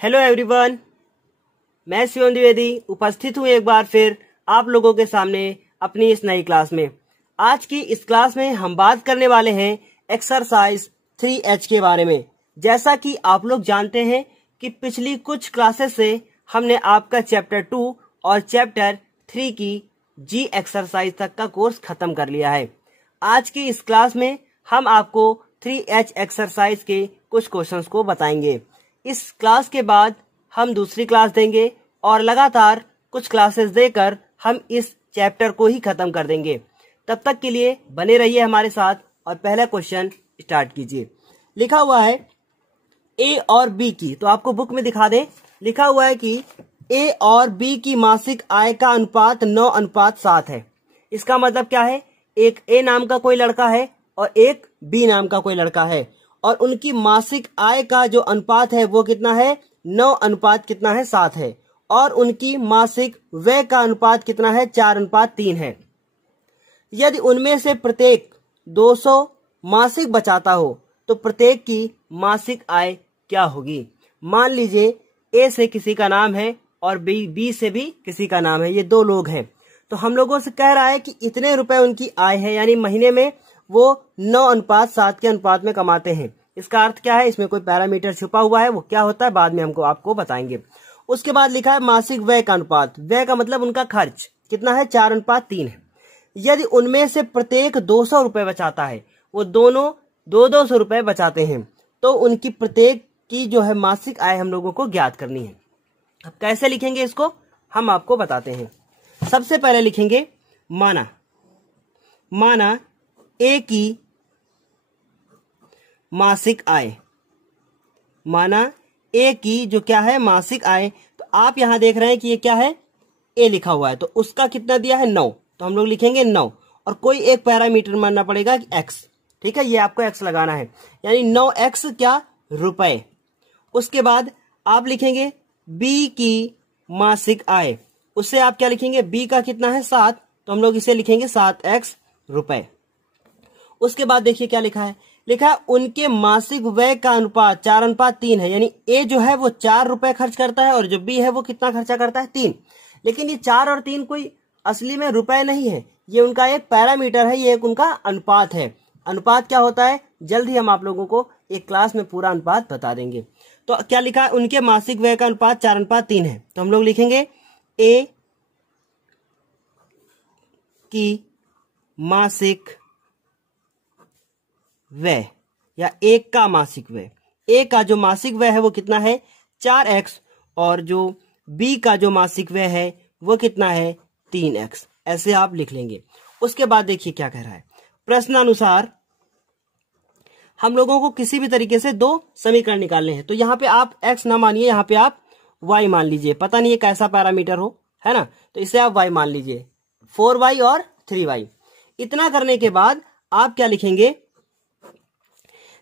Hello everyone, मैं शिवम द्विवेदी उपस्थित हूँ एक बार फिर आप लोगों के सामने अपनी इस नई क्लास में। आज की इस क्लास में हम बात करने वाले हैं एक्सरसाइज 3H के बारे में। जैसा कि आप लोग जानते हैं कि पिछली कुछ क्लासेस से हमने आपका चैप्टर 2 और चैप्टर 3 की जी एक्सरसाइज तक का कोर्स खत्म कर लिया है। आज की इस क्लास में हम आपको 3H एक्सरसाइज के कुछ क्वेश्चंस को बताएंगे। इस क्लास के बाद हम दूसरी क्लास देंगे और लगातार कुछ क्लासेस देकर हम इस चैप्टर को ही खत्म कर देंगे। तब तक के लिए बने रहिए हमारे साथ और पहला क्वेश्चन स्टार्ट कीजिए। लिखा हुआ है ए और बी की, तो आपको बुक में दिखा दें। लिखा हुआ है कि ए और बी की मासिक आय का अनुपात 9:7 है। इसका मतलब क्या है? एक ए नाम का कोई लड़का है और एक बी नाम का कोई लड़का है और उनकी मासिक आय का जो अनुपात है वो कितना है? 9:7 है और उनकी मासिक व्यय का अनुपात कितना है? 4:3 है। यदि उनमें से प्रत्येक 200 मासिक बचाता हो तो प्रत्येक की मासिक आय क्या होगी? मान लीजिए ए से किसी का नाम है और बी से भी किसी का नाम है, ये दो लोग हैं। तो हम लोगों से कह रहा है कि इतने रुपए उनकी आय है, यानी महीने में वो 9:7 के अनुपात में कमाते हैं। इसका अर्थ क्या है? इसमें कोई पैरामीटर छुपा हुआ है, वो क्या होता है बाद में हमको आपको बताएंगे। उसके बाद लिखा है मासिक व्यय का अनुपात। व्यय का मतलब उनका खर्च कितना है? 4:3 है। यदि उनमें से प्रत्येक 200 रुपए बचाता है, वो दोनों 200 रुपए बचाते हैं, तो उनकी प्रत्येक की जो है मासिक आय हम लोगों को ज्ञात करनी है। अब कैसे लिखेंगे इसको हम आपको बताते हैं। सबसे पहले लिखेंगे माना ए की मासिक आय। माना ए की जो क्या है? मासिक आय। तो आप यहां देख रहे हैं कि ये क्या है? ए लिखा हुआ है, तो उसका कितना दिया है? 9। तो हम लोग लिखेंगे 9 और कोई एक पैरामीटर मानना पड़ेगा कि एक्स। ठीक है, ये आपको एक्स लगाना है, यानी 9x क्या? रुपए। उसके बाद आप लिखेंगे बी की मासिक आय। उससे आप क्या लिखेंगे? बी का कितना है? 7, तो हम लोग इसे लिखेंगे 7x रुपए। उसके बाद देखिए क्या लिखा है? लिखा है उनके मासिक व्यय का अनुपात 4:3 है, यानी ए जो है वो 4 रुपए खर्च करता है और जो बी है वो कितना खर्चा करता है? 3। लेकिन ये 4 और 3 कोई असली में रुपए नहीं है, ये उनका एक पैरामीटर है, ये एक उनका अनुपात है। अनुपात क्या होता है जल्द ही हम आप लोगों को एक क्लास में पूरा अनुपात बता देंगे। तो क्या लिखा है? उनके मासिक व्यय का अनुपात 4:3 है, तो हम लोग लिखेंगे ए की मासिक व्यय या एक का मासिक व्यय। ए का जो मासिक व्यय है वो कितना है? 4x और जो बी का जो मासिक व्यय है वो कितना है? 3x। ऐसे आप लिख लेंगे। उसके बाद देखिए क्या कह रहा है। प्रश्नानुसार हम लोगों को किसी भी तरीके से दो समीकरण निकालने हैं, तो यहाँ पे आप x ना मानिए, यहाँ पे आप y मान लीजिए। पता नहीं है कैसा पैरामीटर हो, है ना, तो इसे आप y मान लीजिए। 4y और 3y। इतना करने के बाद आप क्या लिखेंगे?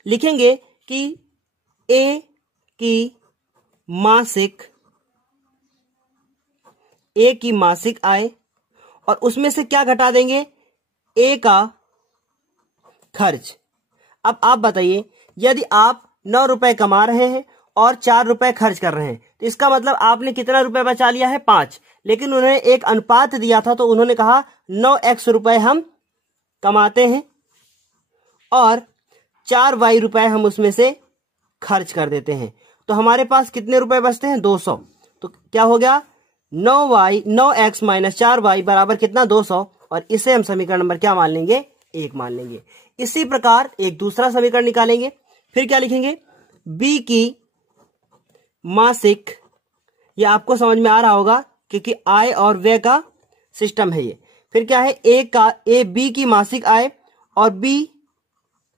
लिखेंगे कि ए की मासिक आय और उसमें से क्या घटा देंगे? ए का खर्च। अब आप बताइए, यदि आप 9 रुपए कमा रहे हैं और 4 रुपए खर्च कर रहे हैं, तो इसका मतलब आपने कितना रुपए बचा लिया है? 5। लेकिन उन्होंने एक अनुपात दिया था, तो उन्होंने कहा 9x रुपए हम कमाते हैं और 4y रुपए हम उसमें से खर्च कर देते हैं। तो हमारे पास कितने रुपए बचते हैं? 200। तो क्या हो गया? 9x - 4y बराबर कितना? 200। और इसे हम समीकरण नंबर क्या मान लेंगे? 1 मान लेंगे। इसी प्रकार एक दूसरा समीकरण निकालेंगे। फिर क्या लिखेंगे? बी की मासिक, ये आपको समझ में आ रहा होगा क्योंकि आय और व्यय का सिस्टम है ये। फिर क्या है? ए बी की मासिक आय और बी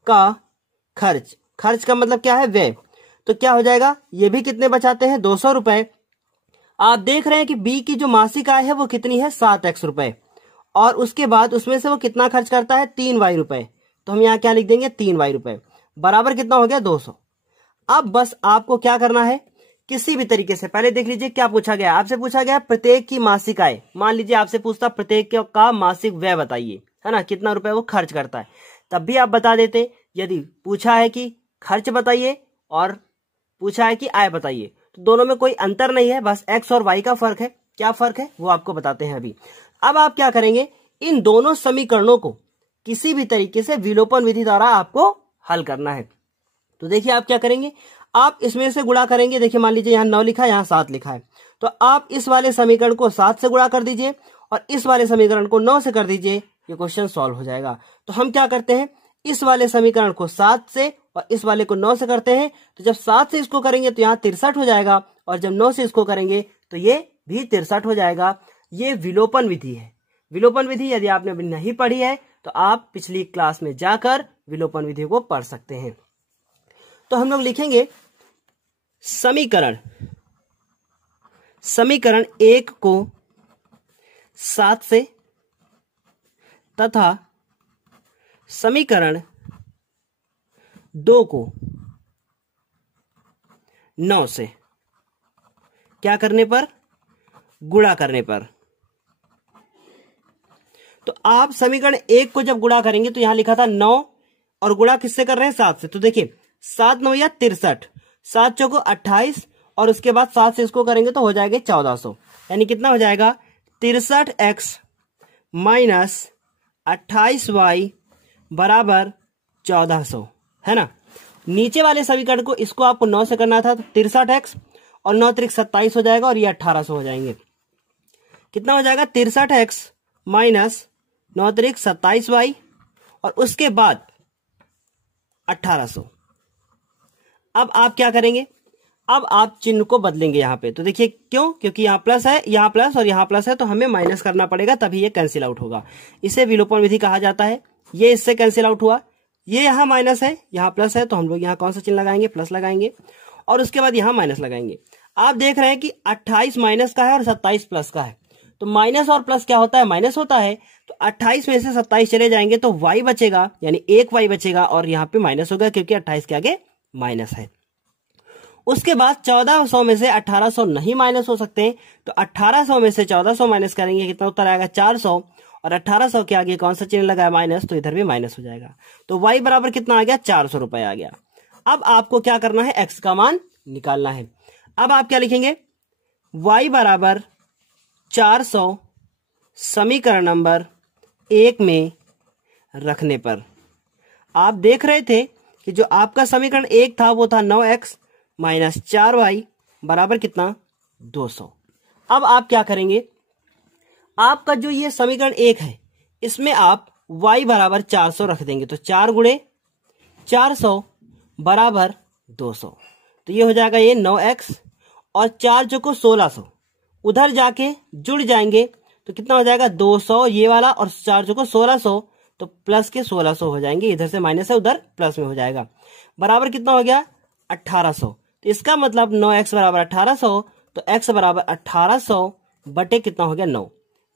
का खर्च। खर्च का मतलब क्या है? व्यय। तो क्या हो जाएगा? ये भी कितने बचाते हैं? 200 रुपए। आप देख रहे हैं कि बी की जो मासिक आय है वो कितनी है? 7x रुपए और उसके बाद उसमें से वो कितना खर्च करता है? 3y रुपए। तो हम यहाँ क्या लिख देंगे? 3y रुपए बराबर कितना हो गया? 200। अब बस आपको क्या करना है? किसी भी तरीके से पहले देख लीजिए क्या पूछा गया। आपसे पूछा गया प्रत्येक की मासिक आय। मान लीजिए आपसे पूछता प्रत्येक का मासिक व्यय बताइए, है ना, कितना रुपए वो खर्च करता है, तब भी आप बता देते। यदि पूछा है कि खर्च बताइए और पूछा है कि आय बताइए, तो तो दोनों में कोई अंतर नहीं है, बस x और y का फर्क है। क्या फर्क है वो आपको बताते हैं अभी। अब आप क्या करेंगे, इन दोनों समीकरणों को किसी भी तरीके से विलोपन विधि द्वारा आपको हल करना है। तो देखिए आप क्या करेंगे, आप इसमें से गुणा करेंगे। देखिए मान लीजिए यहाँ 9 लिखा है, यहाँ 7 लिखा है, तो आप इस वाले समीकरण को 7 से गुणा कर दीजिए और इस वाले समीकरण को 9 से कर दीजिए, ये क्वेश्चन सॉल्व हो जाएगा। तो हम क्या करते हैं, इस वाले समीकरण को 7 से और इस वाले को 9 से करते हैं। तो जब 7 से इसको करेंगे तो यहाँ 63 हो जाएगा और जब 9 से इसको करेंगे तो ये भी 63 हो जाएगा। ये विलोपन विधि है। विलोपन विधि यदि आपने अभी नहीं पढ़ी है तो आप पिछली क्लास में जाकर विलोपन विधि को पढ़ सकते हैं। तो हम लोग लिखेंगे समीकरण 1 को 7 से तथा समीकरण 2 को 9 से क्या करने पर, गुणा करने पर। तो आप समीकरण 1 को जब गुणा करेंगे तो यहां लिखा था 9 और गुणा किससे कर रहे हैं, 7 से। तो देखिए 7 9 या 63, 7 चौको 28 और उसके बाद 7 से इसको करेंगे तो हो जाएगा 1400, यानी कितना हो जाएगा 63x माइनस 28y बराबर 1400, है ना। नीचे वाले समीकरण को इसको आपको 9 से करना था, तो 63x और 9 त्रिक 27 हो जाएगा और ये 1800 हो जाएंगे। कितना हो जाएगा 63x माइनस 9 त्रिक 27y और उसके बाद 1800। अब आप क्या करेंगे, अब आप चिन्ह को बदलेंगे यहाँ पे। तो देखिए क्यों, क्योंकि यहाँ प्लस है, यहाँ प्लस और यहाँ प्लस है, तो हमें माइनस करना पड़ेगा तभी ये कैंसिल आउट होगा। इसे विलोपन विधि कहा जाता है। ये इससे कैंसिल आउट हुआ, ये यहाँ माइनस है, यहाँ प्लस है, तो हम लोग यहाँ कौन सा चिन्ह लगाएंगे, प्लस लगाएंगे और उसके बाद यहाँ माइनस लगाएंगे। आप देख रहे हैं कि 28 माइनस का है और 27 प्लस का है, तो माइनस और प्लस क्या होता है, माइनस होता है। तो 28 में से 27 चले जाएंगे तो y बचेगा, यानी 1 y बचेगा और यहाँ पे माइनस होगा क्योंकि 28 के आगे माइनस है। उसके बाद 1400 में से 1800 नहीं माइनस हो सकते, तो 1800 में से 1400 माइनस करेंगे, कितना उत्तर आएगा 400 और 1800 के आगे कौन सा चिन्ह लगा है, माइनस, तो इधर भी माइनस हो जाएगा। तो y बराबर कितना आ गया, 400 रुपए आ गया। अब आपको क्या करना है, x का मान निकालना है। अब आप क्या लिखेंगे, y बराबर 400 समीकरण नंबर 1 में रखने पर। आप देख रहे थे कि जो आपका समीकरण 1 था वो था 9x माइनस 4y बराबर कितना, 200। अब आप क्या करेंगे, आपका जो ये समीकरण 1 है इसमें आप y बराबर 400 रख देंगे, तो 4 गुणे 400 बराबर 200। तो ये हो जाएगा ये 9x और 4 जो को 1600 उधर जाके जुड़ जाएंगे तो कितना हो जाएगा 200 ये वाला और 4 जो को 1600, तो प्लस के 1600 हो जाएंगे, इधर से माइनस है उधर प्लस में हो जाएगा, बराबर कितना हो गया 1800। तो इसका मतलब 9x बराबर 1800, तो x बराबर 1800 बटे कितना हो गया 9,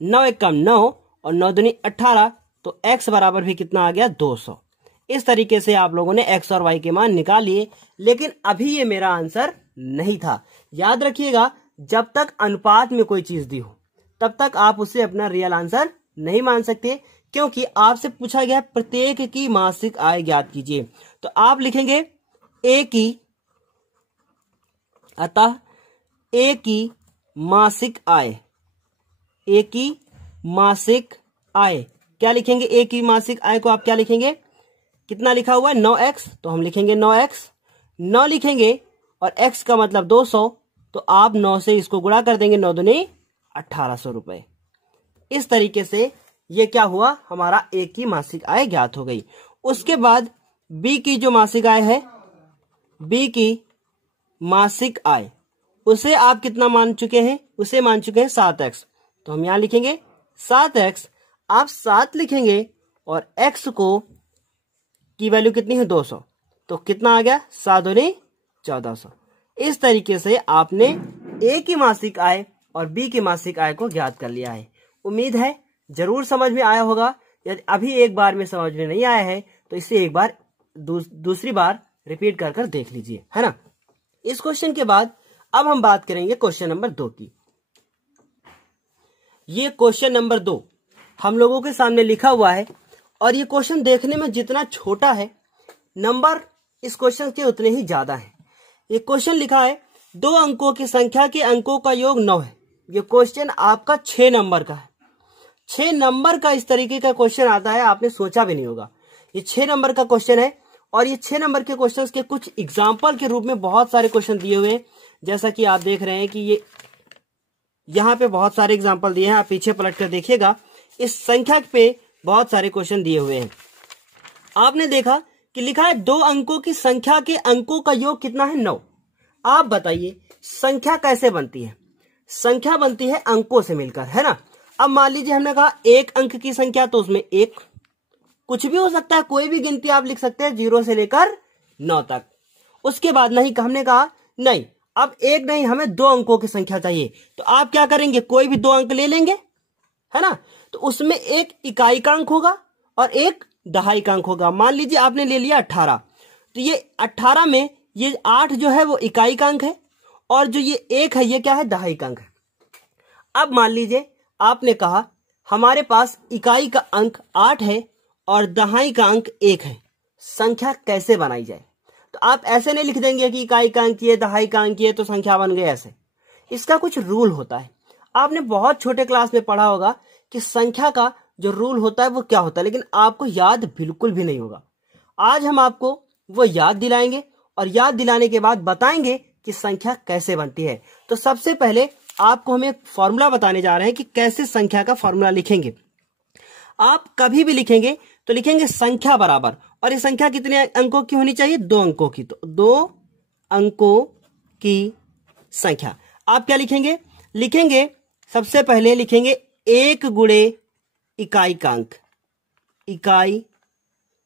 9 एक कम 9 और 9 दूनी 18, तो x बराबर भी कितना आ गया 200। इस तरीके से आप लोगों ने x और y के मान निकाल लिए, लेकिन अभी ये मेरा आंसर नहीं था। याद रखिएगा, जब तक अनुपात में कोई चीज दी हो तब तक आप उसे अपना रियल आंसर नहीं मान सकते, क्योंकि आपसे पूछा गया प्रत्येक की मासिक आय ज्ञात कीजिए। तो आप लिखेंगे ए की, अतः ए की मासिक आय, ए की मासिक आय क्या लिखेंगे, ए की मासिक आय को आप क्या लिखेंगे, कितना लिखा हुआ है 9x, तो हम लिखेंगे 9x, 9 लिखेंगे और x का मतलब 200, तो आप 9 से इसको गुणा कर देंगे, 9 दूनी 1800 रुपए। इस तरीके से ये क्या हुआ, हमारा ए की मासिक आय ज्ञात हो गई। उसके बाद बी की जो मासिक आय है, बी की मासिक आय, उसे आप कितना मान चुके हैं, उसे मान चुके हैं 7x, तो हम यहां लिखेंगे 7x, आप 7 लिखेंगे और x को की वैल्यू कितनी है 200, तो कितना आ गया 7 दूनी 1400। इस तरीके से आपने ए की मासिक आय और बी की मासिक आय को ज्ञात कर लिया है। उम्मीद है जरूर समझ में आया होगा। यदि अभी एक बार में समझ में नहीं आया है तो इसे एक बार दूसरी बार रिपीट कर कर देख लीजिए, है ना। इस क्वेश्चन के बाद अब हम बात करेंगे क्वेश्चन नंबर 2 की। ये क्वेश्चन नंबर 2 हम लोगों के सामने लिखा हुआ है और ये क्वेश्चन देखने में जितना छोटा है, नंबर इस क्वेश्चन के उतने ही ज्यादा है। ये क्वेश्चन लिखा है दो अंकों की संख्या के अंकों का योग 9 है। ये क्वेश्चन आपका 6 नंबर का है। 6 नंबर का इस तरीके का क्वेश्चन आता है, आपने सोचा भी नहीं होगा। ये 6 नंबर का क्वेश्चन है और ये 6 नंबर के क्वेश्चंस के कुछ एग्जाम्पल के रूप में बहुत सारे क्वेश्चन दिए हुए हैं। जैसा कि आप देख रहे हैं कि ये यहाँ पे बहुत सारे एग्जाम्पल दिए हैं, आप पीछे पलट कर देखिएगा, इस संख्या पे बहुत सारे क्वेश्चन दिए हुए हैं। आपने देखा कि लिखा है 2 अंकों की संख्या के अंकों का योग कितना है? 9। आप बताइए संख्या कैसे बनती है? संख्या बनती है अंकों से मिलकर, है ना। अब मान लीजिए हमने कहा 1 अंक की संख्या, तो उसमें 1 कुछ भी हो सकता है, कोई भी गिनती आप लिख सकते हैं 0 से लेकर 9 तक। उसके बाद नहीं, हमने कहा नहीं अब 1 नहीं, हमें 2 अंकों की संख्या चाहिए, तो आप क्या करेंगे, कोई भी 2 अंक ले लेंगे, है ना। तो उसमें एक इकाई का अंक होगा और एक दहाई का अंक होगा। मान लीजिए आपने ले लिया 18, तो ये 18 में ये 8 जो है वो इकाई का अंक है और जो ये 1 है ये क्या है, दहाई का अंक है। अब मान लीजिए आपने कहा हमारे पास इकाई का अंक 8 है और दहाई का अंक 1 है, संख्या कैसे बनाई जाए? तो आप ऐसे नहीं लिख देंगे कि इकाई का अंक ये, दहाई का अंक ये, तो संख्या बन गई ऐसे। इसका कुछ रूल होता है। आपने बहुत छोटे क्लास में पढ़ा होगा कि संख्या का जो रूल होता है वो क्या होता है, लेकिन आपको याद बिल्कुल भी नहीं होगा। आज हम आपको वो याद दिलाएंगे और याद दिलाने के बाद बताएंगे कि संख्या कैसे बनती है। तो सबसे पहले आपको हम एक फॉर्मूला बताने जा रहे हैं कि कैसे संख्या का फॉर्मूला लिखेंगे। आप कभी भी लिखेंगे तो लिखेंगे संख्या बराबर, और ये संख्या कितने अंकों की होनी चाहिए? 2 अंकों की। तो 2 अंकों की संख्या आप क्या लिखेंगे? लिखेंगे सबसे पहले लिखेंगे 1 गुणे इकाई का अंक। इकाई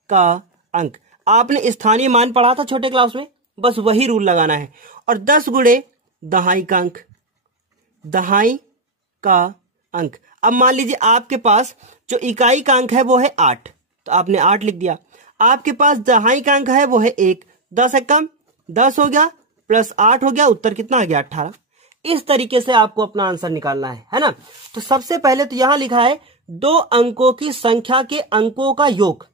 का अंक आपने स्थानीय मान पढ़ा था छोटे क्लास में, बस वही रूल लगाना है। और 10 गुणे दहाई का अंक। दहाई का अंक। अब मान लीजिए आपके पास जो इकाई का अंक है वो है 8, तो आपने 8 लिख दिया। आपके पास दहाई का अंक है वो है 1, 10 है कम, 10 हो गया प्लस 8 हो गया, उत्तर कितना आ गया? 18। इस तरीके से आपको अपना आंसर निकालना है ना। तो सबसे पहले तो यहां लिखा है 2 अंकों की संख्या के अंकों का योग,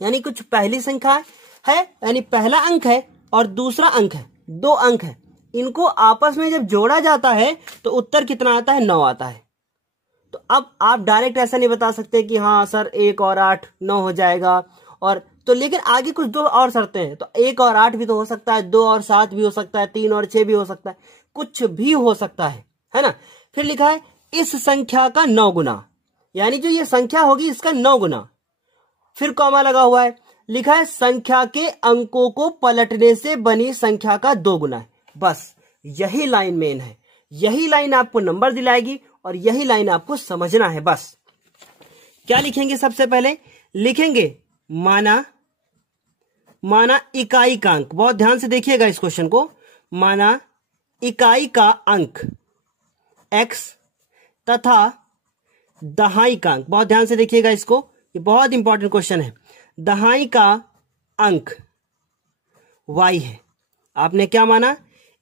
यानी कुछ पहली संख्या है, यानी पहला अंक है और दूसरा अंक है, 2 अंक है, इनको आपस में जब जोड़ा जाता है तो उत्तर कितना आता है? 9 आता है। तो अब आप डायरेक्ट ऐसा नहीं बता सकते कि हाँ सर 1 और 8 9 हो जाएगा, और तो लेकिन आगे कुछ 2 और शर्तें हैं। तो 1 और 8 भी तो हो सकता है, 2 और 7 भी हो सकता है, 3 और 6 भी हो सकता है, कुछ भी हो सकता है ना। फिर लिखा है इस संख्या का 9 गुना, यानी जो ये संख्या होगी इसका 9 गुना। फिर कॉमा लगा हुआ है, लिखा है संख्या के अंकों को पलटने से बनी संख्या का 2 गुना है। बस यही लाइन मेन है, यही लाइन आपको नंबर दिलाएगी और यही लाइन आपको समझना है। बस क्या लिखेंगे? सबसे पहले लिखेंगे माना इकाई का अंक। बहुत ध्यान से देखिएगा इस क्वेश्चन को। माना इकाई का अंक x तथा दहाई का अंक, बहुत ध्यान से देखिएगा इसको, ये बहुत इंपॉर्टेंट क्वेश्चन है। दहाई का अंक y है। आपने क्या माना?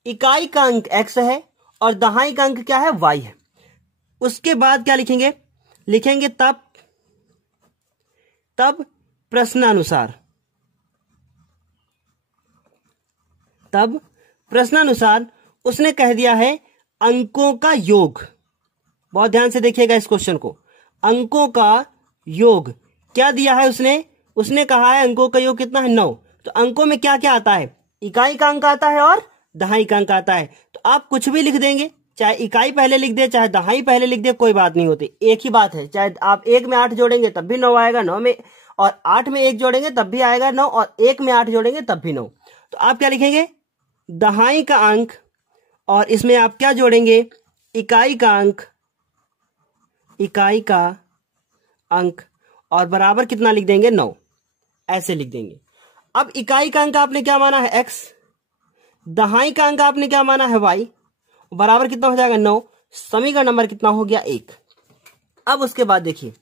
इकाई का अंक x है और दहाई का अंक क्या है? y है। उसके बाद क्या लिखेंगे? लिखेंगे तब प्रश्नानुसार, तब प्रश्नानुसार उसने कह दिया है अंकों का योग। बहुत ध्यान से देखिएगा इस क्वेश्चन को, अंकों का योग क्या दिया है उसने कहा है अंकों का योग कितना है? 9। तो अंकों में क्या क्या आता है? इकाई का अंक आता है और दहाई का अंक आता है। तो आप कुछ भी लिख देंगे, चाहे इकाई पहले लिख दे चाहे दहाई पहले लिख दे, कोई बात नहीं होती, एक ही बात है। चाहे आप 1 में 8 जोड़ेंगे तब भी 9 आएगा, 9 में और 8 में 1 जोड़ेंगे तब भी आएगा 9, और 1 में 8 जोड़ेंगे तब भी 9। तो आप क्या लिखेंगे? दहाई का अंक और इसमें आप क्या जोड़ेंगे? इकाई का अंक, इकाई का अंक, और बराबर कितना लिख देंगे? 9। ऐसे लिख देंगे। अब इकाई का अंक आपने क्या माना है? x। दहाई का अंक आपने क्या माना है? y। बराबर कितना हो जाएगा? 9। समी का नंबर कितना हो गया? 1। अब उसके बाद देखिए,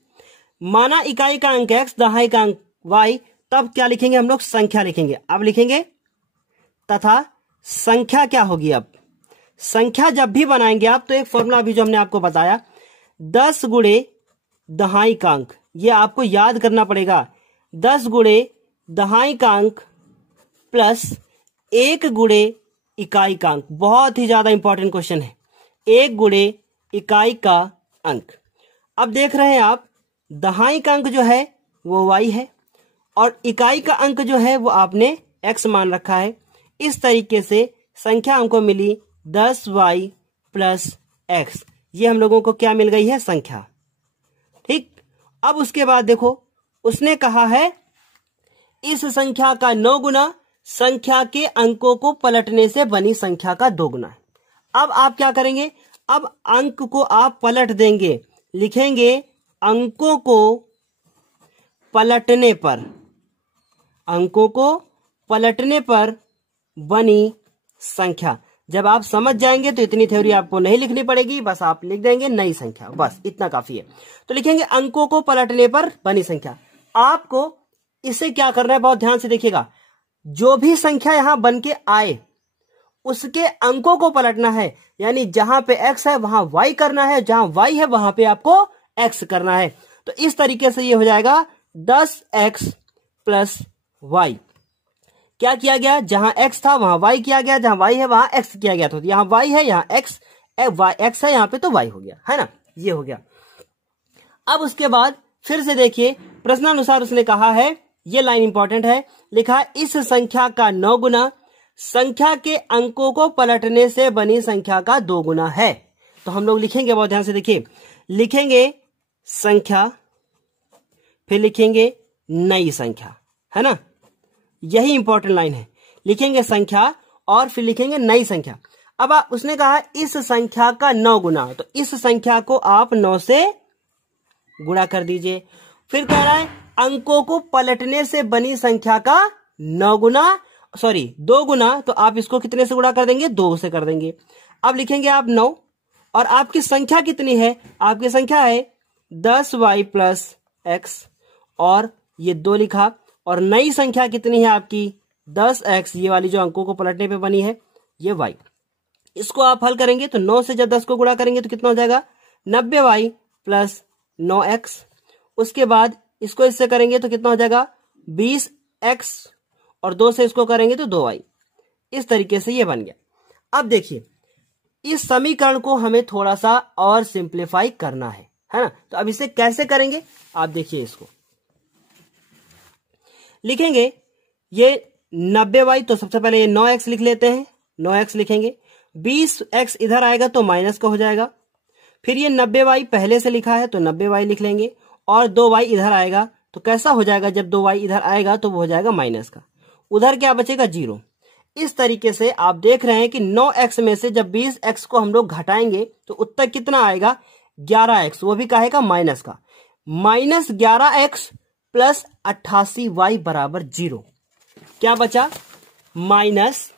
माना इकाई का अंक x, दहाई का अंक y, तब क्या लिखेंगे हम लोग? संख्या लिखेंगे। अब लिखेंगे तथा संख्या क्या होगी? अब संख्या जब भी बनाएंगे आप तो एक फॉर्मूला अभी जो हमने आपको बताया, 10 गुणे दहाई का अंक, ये आपको याद करना पड़ेगा। 10 गुणे दहाई का अंक प्लस 1 गुणे इकाई का अंक, बहुत ही ज्यादा इंपॉर्टेंट क्वेश्चन है, 1 गुणे इकाई का अंक। अब देख रहे हैं आप, दहाई का अंक जो है वो y है और इकाई का अंक जो है वो आपने x मान रखा है। इस तरीके से संख्या हमको मिली 10y प्लस x, ये हम लोगों को क्या मिल गई है, संख्या। ठीक, अब उसके बाद देखो उसने कहा है इस संख्या का 9 गुना संख्या के अंकों को पलटने से बनी संख्या का 2 गुना है। अब आप क्या करेंगे, अब अंक को आप पलट देंगे, लिखेंगे अंकों को पलटने पर, अंकों को पलटने पर बनी संख्या। जब आप समझ जाएंगे तो इतनी थ्योरी आपको नहीं लिखनी पड़ेगी, बस आप लिख देंगे नई संख्या, बस इतना काफी है। तो लिखेंगे अंकों को पलटने पर बनी संख्या। आपको इसे क्या करना है, बहुत ध्यान से देखिएगा, जो भी संख्या यहां बन के आए उसके अंकों को पलटना है, यानी जहां पे x है वहां y करना है, जहां y है वहां पे आपको x करना है। तो इस तरीके से ये हो जाएगा 10x प्लस y। क्या किया गया, जहां x था वहां y किया गया, जहां y है वहां x किया गया। तो यहां y है, यहां x है, यहां पे तो y हो गया, है ना, ये हो गया। अब उसके बाद फिर से देखिए, प्रश्नानुसार उसने कहा है, ये लाइन इंपॉर्टेंट है, लिखा इस संख्या का 9 गुना संख्या के अंकों को पलटने से बनी संख्या का 2 गुना है। तो हम लोग लिखेंगे, बहुत ध्यान से देखिए, लिखेंगे संख्या, फिर लिखेंगे नई संख्या, है ना, यही इंपॉर्टेंट लाइन है। लिखेंगे संख्या और फिर लिखेंगे नई संख्या। अब उसने कहा इस संख्या का 9 गुना, तो इस संख्या को आप 9 से गुणा कर दीजिए। फिर कह रहा है अंकों को पलटने से बनी संख्या का 2 गुना, तो आप इसको कितने से गुणा कर देंगे, 2 से कर देंगे। अब लिखेंगे आप 9, और आपकी संख्या कितनी है, आपकी संख्या है 10y प्लस x, और ये 2 लिखा, और नई संख्या कितनी है आपकी 10x, ये वाली जो अंकों को पलटने पे बनी है ये y। इसको आप हल करेंगे तो 9 से जब 10 को गुणा करेंगे तो कितना हो जाएगा 90y प्लस 9x। उसके बाद इसको इससे करेंगे तो कितना हो जाएगा 20x, और 2 से इसको करेंगे तो 2y। इस तरीके से ये बन गया। अब देखिए इस समीकरण को हमें थोड़ा सा और सिंप्लीफाई करना है ना। तो अब इसे कैसे करेंगे आप देखिए, इसको लिखेंगे ये 90y, तो सबसे पहले ये 9x लिख लेते हैं, 9x लिखेंगे, 20x इधर आएगा तो माइनस का हो जाएगा, फिर ये 90y पहले से लिखा है तो 90y लिख लेंगे, और 2y इधर आएगा तो कैसा हो जाएगा, जब 2y इधर आएगा तो वो हो जाएगा माइनस का, उधर क्या बचेगा 0। इस तरीके से आप देख रहे हैं कि 9x में से जब 20x को हम लोग घटाएंगे तो उत्तर कितना आएगा 11x, वो भी काहे का, माइनस का, माइनस 11x प्लस 88y बराबर 0। क्या बचा, माइनस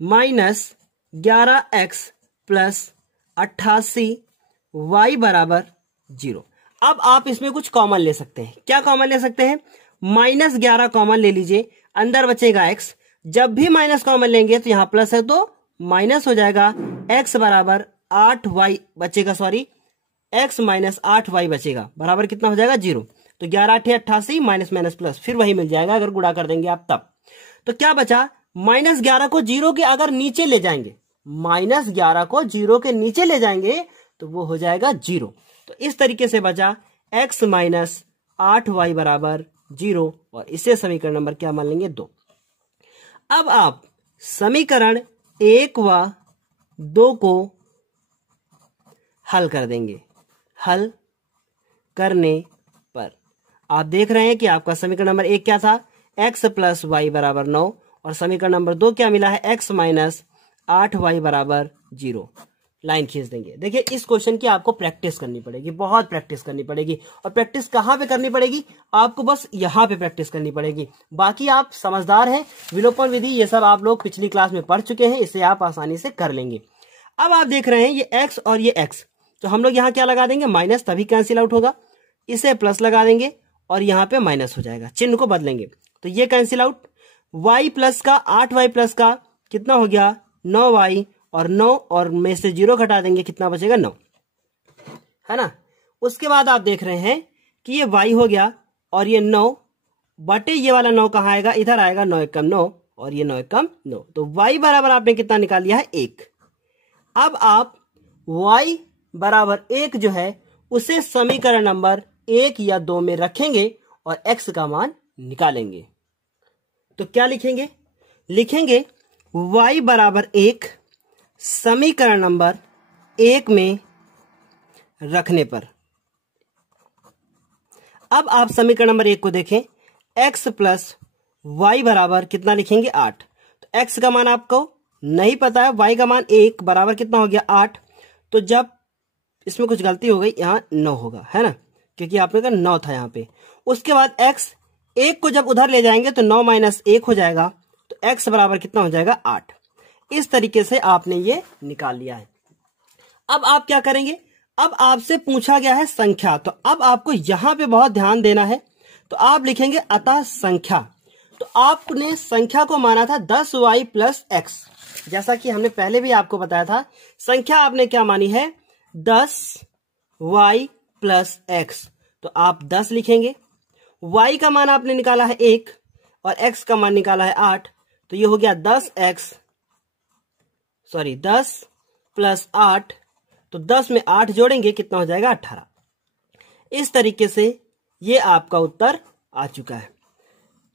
11x प्लस 88y बराबर 0। अब आप इसमें कुछ कॉमन ले सकते हैं। क्या कॉमन ले सकते हैं, -11 कॉमन ले लीजिए, अंदर बचेगा x। जब भी माइनस कॉमन लेंगे तो यहां प्लस है तो माइनस हो जाएगा, x बराबर 8y बचेगा, सॉरी x माइनस 8y बचेगा, बराबर कितना हो जाएगा 0। तो 11 8 88 माइनस माइनस प्लस, फिर वही मिल जाएगा अगर गुणा कर देंगे आप तब। तो क्या बचा, -11 को 0 के अगर नीचे ले जाएंगे, -11 को 0 के नीचे ले जाएंगे तो वो हो जाएगा 0। तो इस तरीके से बचा x माइनस 8y बराबर 0, और इसे समीकरण नंबर क्या मान लेंगे 2। अब आप समीकरण 1 व 2 को हल कर देंगे। हल करने पर आप देख रहे हैं कि आपका समीकरण नंबर 1 क्या था, x प्लस वाई बराबर 9, और समीकरण नंबर 2 क्या मिला है, x माइनस 8y बराबर 0। लाइन खींच देंगे। देखिए इस क्वेश्चन की आपको प्रैक्टिस करनी पड़ेगी, बहुत प्रैक्टिस करनी पड़ेगी, और प्रैक्टिस कहां पे करनी पड़ेगी, आपको बस यहां पे प्रैक्टिस करनी पड़ेगी। बाकी आप समझदार हैं, विलोपन विधि ये सब आप लोग पिछली क्लास में पढ़ चुके हैं, इसे आप आसानी से कर लेंगे। अब आप देख रहे हैं ये x और ये x, तो हम लोग यहाँ क्या लगा देंगे, माइनस, तभी कैंसिल आउट होगा। इसे प्लस लगा देंगे और यहाँ पे माइनस हो जाएगा, चिन्ह को बदलेंगे तो ये कैंसिल आउट। y प्लस का 8y प्लस का कितना हो गया 9y, और 9 और में से 0 घटा देंगे, कितना बचेगा 9, है ना। उसके बाद आप देख रहे हैं कि ये y हो गया, और ये 9 बटे ये वाला 9 कहाँ आएगा, इधर आएगा, 9 एकम 9, और ये 9 कम 9, तो y बराबर आपने कितना निकाल लिया है 1। अब आप y बराबर 1 जो है उसे समीकरण नंबर 1 या 2 में रखेंगे और x का मान निकालेंगे। तो क्या लिखेंगे? लिखेंगे y बराबर 1 समीकरण नंबर 1 में रखने पर। अब आप समीकरण नंबर 1 को देखें, x प्लस y बराबर कितना लिखेंगे 8। तो x का मान आपको नहीं पता है, y का मान 1 बराबर कितना हो गया 8। तो जब इसमें कुछ गलती हो गई, यहाँ 9 होगा, है ना, क्योंकि आपने कहा 9 था यहाँ पे। उसके बाद x 1 को जब उधर ले जाएंगे तो 9 माइनस 1 हो जाएगा, तो x बराबर कितना हो जाएगा 8। इस तरीके से आपने ये निकाल लिया है। अब आप क्या करेंगे? अब आपसे पूछा गया है संख्या, तो अब आपको यहां पे बहुत ध्यान देना है। तो आप लिखेंगे अतः संख्या। तो आपने संख्या को माना था 10y प्लस x, जैसा कि हमने पहले भी आपको बताया था। संख्या आपने क्या मानी है? 10y plus x। तो आप 10 लिखेंगे, y का मान आपने निकाला है 1 और x का मान निकाला है 8, तो ये हो गया 10 प्लस 8। तो 10 में 8 जोड़ेंगे कितना हो जाएगा 18। इस तरीके से ये आपका उत्तर आ चुका है।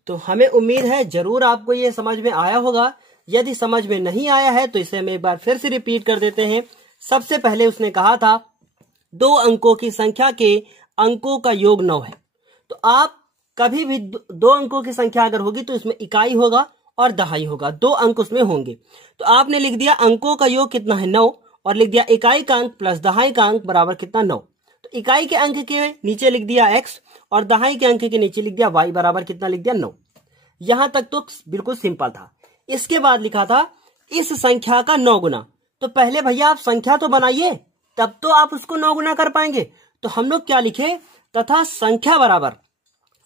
तो हमें उम्मीद है जरूर आपको ये समझ में आया होगा। यदि समझ में नहीं आया है तो इसे हम एक बार फिर से रिपीट कर देते हैं। सबसे पहले उसने कहा था 2 अंकों की संख्या के अंकों का योग 9 है। तो आप कभी भी 2 अंकों की संख्या अगर होगी तो इसमें इकाई होगा और दहाई होगा, 2 अंक उसमें होंगे। तो आपने लिख दिया अंकों का योग कितना है 9 और लिख दिया इकाई का अंक प्लस दहाई का अंक बराबर कितना 9। तो इकाई के अंक के नीचे लिख दिया x और दहाई के अंक के नीचे लिख दिया y बराबर कितना लिख दिया 9। यहां तक तो बिल्कुल सिंपल था। इसके बाद लिखा था इस संख्या का 9 गुना। तो पहले भैया आप संख्या तो बनाइए, तब तो आप उसको 9 गुना कर पाएंगे। तो हम लोग क्या लिखे? तथा संख्या बराबर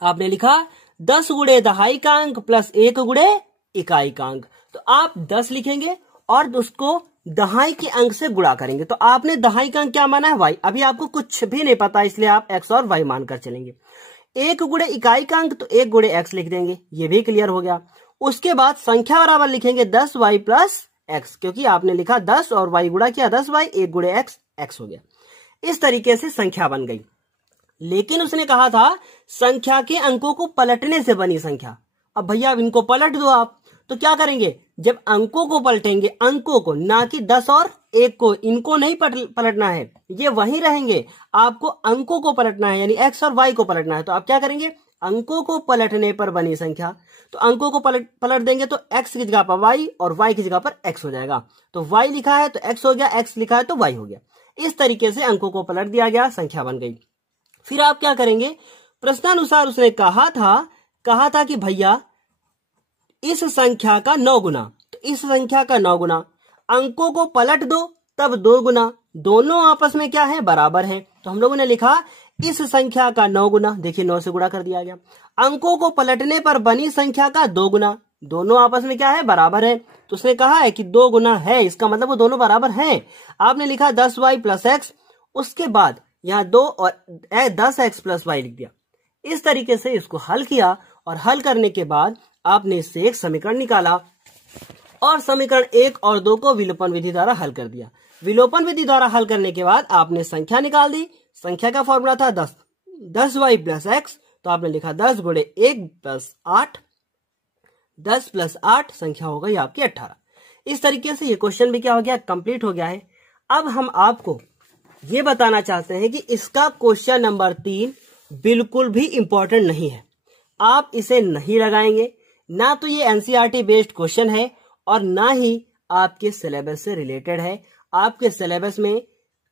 आपने लिखा 10 गुणे दहाई का अंक प्लस 1 गुणे इकाई का अंक। तो आप 10 लिखेंगे और उसको दहाई के अंक से गुणा करेंगे। तो आपने दहाई का अंक क्या माना है y। अभी आपको कुछ भी नहीं पता, इसलिए आप x और y मानकर चलेंगे। 1 गुणे इकाई का अंक तो 1 गुणे x लिख देंगे, ये भी क्लियर हो गया। उसके बाद संख्या बराबर लिखेंगे 10y प्लस x, क्योंकि आपने लिखा 10 और y गुणा किया 10y, 1 गुणे x, x हो गया। इस तरीके से संख्या बन गई। लेकिन उसने कहा था संख्या के अंकों को पलटने से बनी संख्या। अब भैया इनको पलट दो आप, तो क्या करेंगे? जब अंकों को पलटेंगे, अंकों को, ना कि 10 और 1 को, इनको नहीं पलटना है, ये वहीं रहेंगे। आपको अंकों को पलटना है, यानी x और y को पलटना है। तो आप क्या करेंगे? अंकों को पलटने पर बनी संख्या। तो अंकों को पलट देंगे तो x की जगह पर y और y की जगह पर x हो जाएगा। तो y लिखा है तो x हो गया, x लिखा है तो y हो गया। इस तरीके से अंकों को पलट दिया गया, संख्या बन गई। फिर आप क्या करेंगे? प्रश्नानुसार उसने कहा था कि भैया इस संख्या का 9 गुना। तो इस संख्या का 9 गुना, अंकों को पलट दो तब 2 गुना, दोनों आपस में क्या है? बराबर हैं। तो हम लोगों ने लिखा इस संख्या का 9 गुना, देखिए 9 से गुणा कर दिया गया। अंकों को पलटने पर बनी संख्या का 2 गुना, दोनों आपस में क्या है? बराबर है। तो उसने कहा है कि 2 गुना है, इसका मतलब वो दोनों बराबर हैं। आपने लिखा 10y प्लस x, उसके बाद यहाँ 2 और 10x प्लस y लिख दिया। इस तरीके से इसको हल किया और हल करने के बाद आपने इससे एक समीकरण निकाला और समीकरण 1 और 2 को विलोपन विधि द्वारा हल कर दिया। विलोपन विधि द्वारा हल करने के बाद आपने संख्या निकाल दी। संख्या का फॉर्मूला था 10y प्लस x, तो आपने लिखा 10 गुणे 1 प्लस 8, 10 प्लस 8 संख्या हो गई आपकी 18। इस तरीके से ये क्वेश्चन भी क्या हो गया? कंप्लीट हो गया है। अब हम आपको ये बताना चाहते हैं कि इसका क्वेश्चन नंबर 3 बिल्कुल भी इंपॉर्टेंट नहीं है। आप इसे नहीं लगाएंगे, ना तो ये एनसीईआरटी बेस्ड क्वेश्चन है और ना ही आपके सिलेबस से रिलेटेड है। आपके सिलेबस में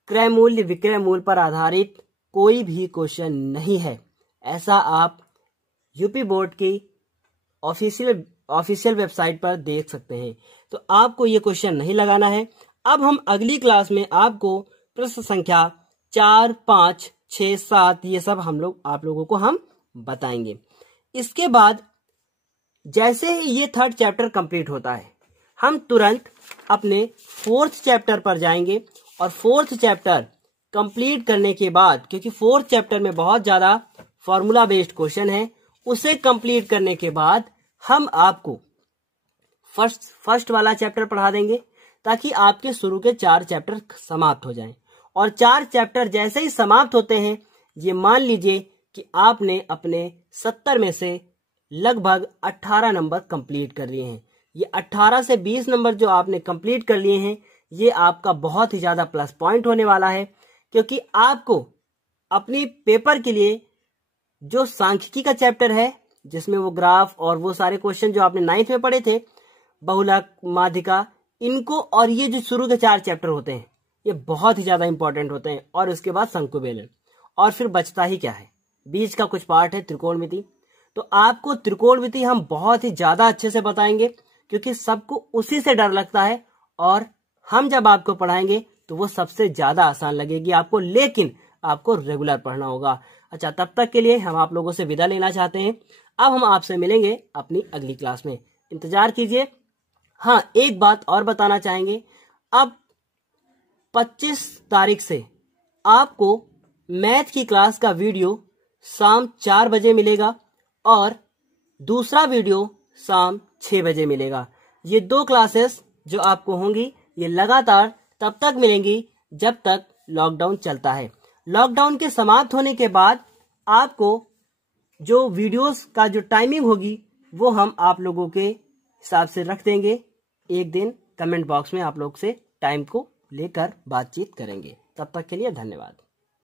क्रय मूल्य विक्रय मूल्य पर आधारित कोई भी क्वेश्चन नहीं है। ऐसा आप यूपी बोर्ड की ऑफिशियल वेबसाइट पर देख सकते हैं। तो आपको ये क्वेश्चन नहीं लगाना है। अब हम अगली क्लास में आपको प्रश्न संख्या 4, 5, 6, 7 ये सब आप लोगों को हम बताएंगे। इसके बाद जैसे ही ये 3rd चैप्टर कंप्लीट होता है, हम तुरंत अपने 4th चैप्टर पर जाएंगे और 4th चैप्टर कंप्लीट करने के बाद, क्योंकि 4th चैप्टर में बहुत ज्यादा फॉर्मूला बेस्ड क्वेश्चन है, उसे कंप्लीट करने के बाद हम आपको फर्स्ट वाला चैप्टर पढ़ा देंगे ताकि आपके शुरू के 4 चैप्टर समाप्त हो जाएं। और 4 चैप्टर जैसे ही समाप्त होते हैं, ये मान लीजिए कि आपने अपने 70 में से लगभग 18 नंबर कंप्लीट कर लिए हैं। ये 18 से 20 नंबर जो आपने कंप्लीट कर लिए हैं, ये आपका बहुत ही ज्यादा प्लस पॉइंट होने वाला है, क्योंकि आपको अपनी पेपर के लिए जो सांख्यिकी का चैप्टर है, जिसमें वो ग्राफ और वो सारे क्वेश्चन जो आपने 9th में पढ़े थे, बहुलक, माध्यिका, इनको और ये जो शुरू के 4 चैप्टर होते हैं, ये बहुत ही ज्यादा इंपॉर्टेंट होते हैं। और उसके बाद शंकुबेलन, और फिर बचता ही क्या है, बीच का कुछ पार्ट है त्रिकोणमिति। तो आपको त्रिकोणमिति हम बहुत ही ज्यादा अच्छे से बताएंगे, क्योंकि सबको उसी से डर लगता है, और हम जब आपको पढ़ाएंगे तो वो सबसे ज्यादा आसान लगेगी आपको, लेकिन आपको रेगुलर पढ़ना होगा। अच्छा, तब तक के लिए हम आप लोगों से विदा लेना चाहते हैं। अब हम आपसे मिलेंगे अपनी अगली क्लास में, इंतजार कीजिए। हाँ, एक बात और बताना चाहेंगे, अब 25 तारीख से आपको मैथ की क्लास का वीडियो शाम 4 बजे मिलेगा और दूसरा वीडियो शाम 6 बजे मिलेगा। ये 2 क्लासेस जो आपको होंगी, ये लगातार तब तक मिलेंगी जब तक लॉकडाउन चलता है। लॉकडाउन के समाप्त होने के बाद आपको जो वीडियोस का जो टाइमिंग होगी, वो हम आप लोगों के हिसाब से रख देंगे। एक दिन कमेंट बॉक्स में आप लोग से टाइम को लेकर बातचीत करेंगे। तब तक के लिए धन्यवाद।